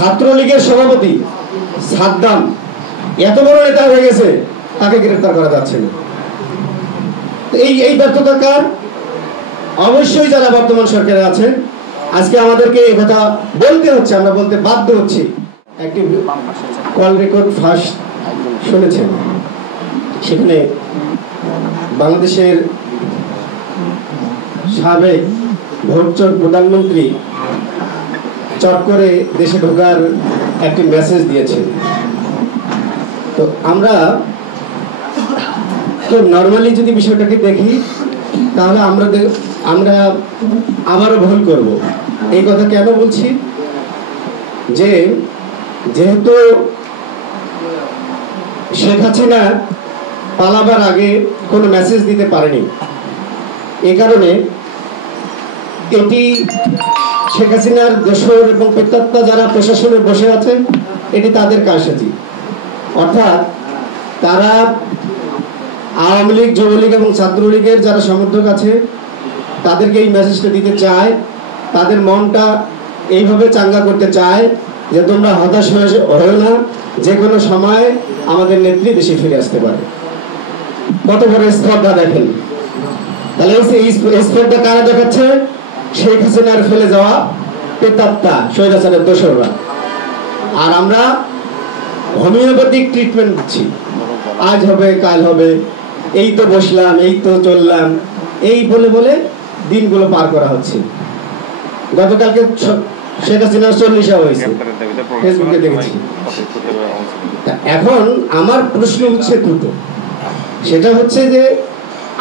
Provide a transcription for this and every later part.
ছাত্রলীগের সভাপতি সাদ্দাম এত বড় নেতা হয়ে গেছে, তাকে গ্রেফতার করা যাচ্ছে না। এই ব্যর্থতা কার? অবশ্যই যারা বর্তমান সরকারে আছেন। আজকে আমাদেরকে এই কথা বলতে হচ্ছে, আমরা বলতে বাধ্য হচ্ছি। একটি কল রেকর্ড ফাঁস শুনেছেন, সেখানে বাংলাদেশের সাবেক ভোটচোর প্রধানমন্ত্রী চট করে দেশে ঢোকার একটি মেসেজ দিয়েছেন। তো আমরা তো নর্মালি যদি বিষয়টাকে দেখি, তাহলে আমরা আবারও ভুল করব। এই কথা কেন বলছি? যেহেতু শেখ হাসিনা পালাবার আগে কোনো মেসেজ দিতে পারেনি, এই কারণে এটি শেখ হাসিনার দোসর এবং প্রেতাত্মা যারা প্রশাসনে বসে আছে, এটি তাদের কারসাজি। অর্থাৎ তারা আওয়ামী লীগ, যুবলীগ এবং ছাত্রলীগের যারা সমর্থক আছে, তাদেরকে এই মেসেজটা দিতে চায়। তাদের মনটা এইভাবে চাঙ্গা করতে চায় যে তোমরা হতাশ হয়ে না, যে কোনো সময় আমাদের নেত্রী দেশে ফিরে আসতে পারে। কত বড় স্পর্ধা দেখেন। তাহলে এই স্পর্ধা কারা দেখাচ্ছে? শেখ হাসিনার ফেলে যাওয়া প্রেতাত্মা শহীদ হাসানের দোসররা। আর আমরা হোমিওপ্যাথিক ট্রিটমেন্ট দিচ্ছি, আজ হবে কাল হবে, এই তো বসলাম, এই তো চললাম, এই বলে বলে দিনগুলো পার করা হচ্ছে। গতকালকে শেখ হাসিনার 40 হয়েছে, ফেসবুকে দেখেছি। এখন আমার প্রশ্ন হচ্ছে দুটো। সেটা হচ্ছে যে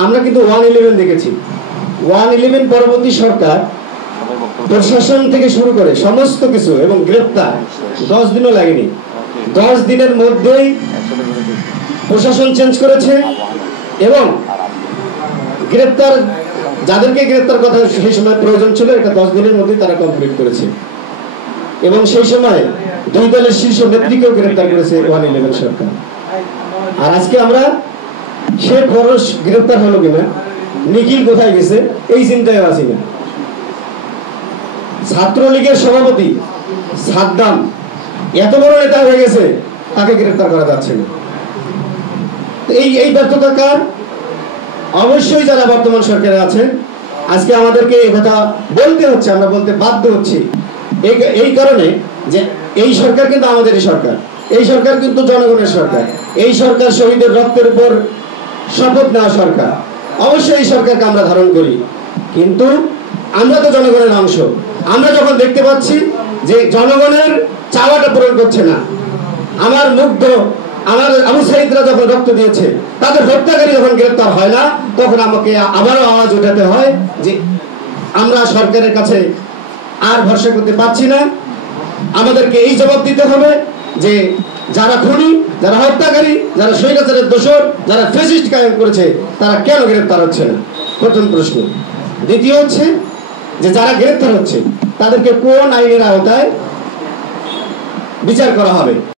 আমরা কিন্তু 111 দেখেছি। 111 পরবর্তী সরকার প্রশাসন থেকে শুরু করে সমস্ত কিছু এবং গ্রেপ্তার 10 দিনও লাগেনি। 10 দিনের মধ্যেই প্রশাসন চেঞ্জ করেছে এবং গ্রেপ্তার যাদেরকে গ্রেপ্তার কথা সেই সময় প্রয়োজন ছিল, এটা 10 দিনের মধ্যে তারা কমপ্লিট করেছে। এবং সেই সময় দুই দলের শীর্ষ নেত্রীকেও গ্রেপ্তার করেছে 111 সরকার। আর আজকে আমরা শেখ খরচ গ্রেপ্তার হলো কিনা, নিখিল কোথায় গেছে, এই চিন্তায় আছি না। ছাত্রলীগের সভাপতি সাদ্দাম এত বড় নেতা হয়ে গেছে, তাকে গ্রেপ্তার করা যাচ্ছে না। এই ব্যর্থতা কার? অবশ্যই যারা বর্তমান সরকারে আছেন। আজকে আমাদেরকে এই কথা বলতে হচ্ছে, আমরা বলতে বাধ্য হচ্ছি। এই কারণে যে এই সরকার কিন্তু আমাদেরই সরকার, এই সরকার কিন্তু জনগণের সরকার, এই সরকার শহীদের রক্তের উপর শপথ নেওয়া সরকার। অবশ্যই এই সরকারকে আমরা ধারণ করি, কিন্তু আমরা তো জনগণের অংশ। আমরা যখন দেখতে পাচ্ছি যে জনগণের চাওয়াটা পূরণ করছে না, আমার আবু সাঈদরা যখন রক্ত দিয়েছে, তাদের হত্যাকারী যখন গ্রেপ্তার হয় না, তখন আমাকে আবারও আওয়াজ উঠাতে হয় যে আমরা সরকারের কাছে আর ভরসা করতে পারছি না। আমাদেরকে এই জবাব দিতে হবে যে যারা খুনি, যারা হত্যাকারী, যারা স্বৈরাচারের দোসর, যারা ফ্যাসিস্ট কায়েম করেছে, তারা কেন গ্রেপ্তার হচ্ছে না? প্রথম প্রশ্ন। দ্বিতীয় হচ্ছে যে যারা গ্রেপ্তার হচ্ছে, তাদেরকে কোন আইনের আওতায় বিচার করা হবে?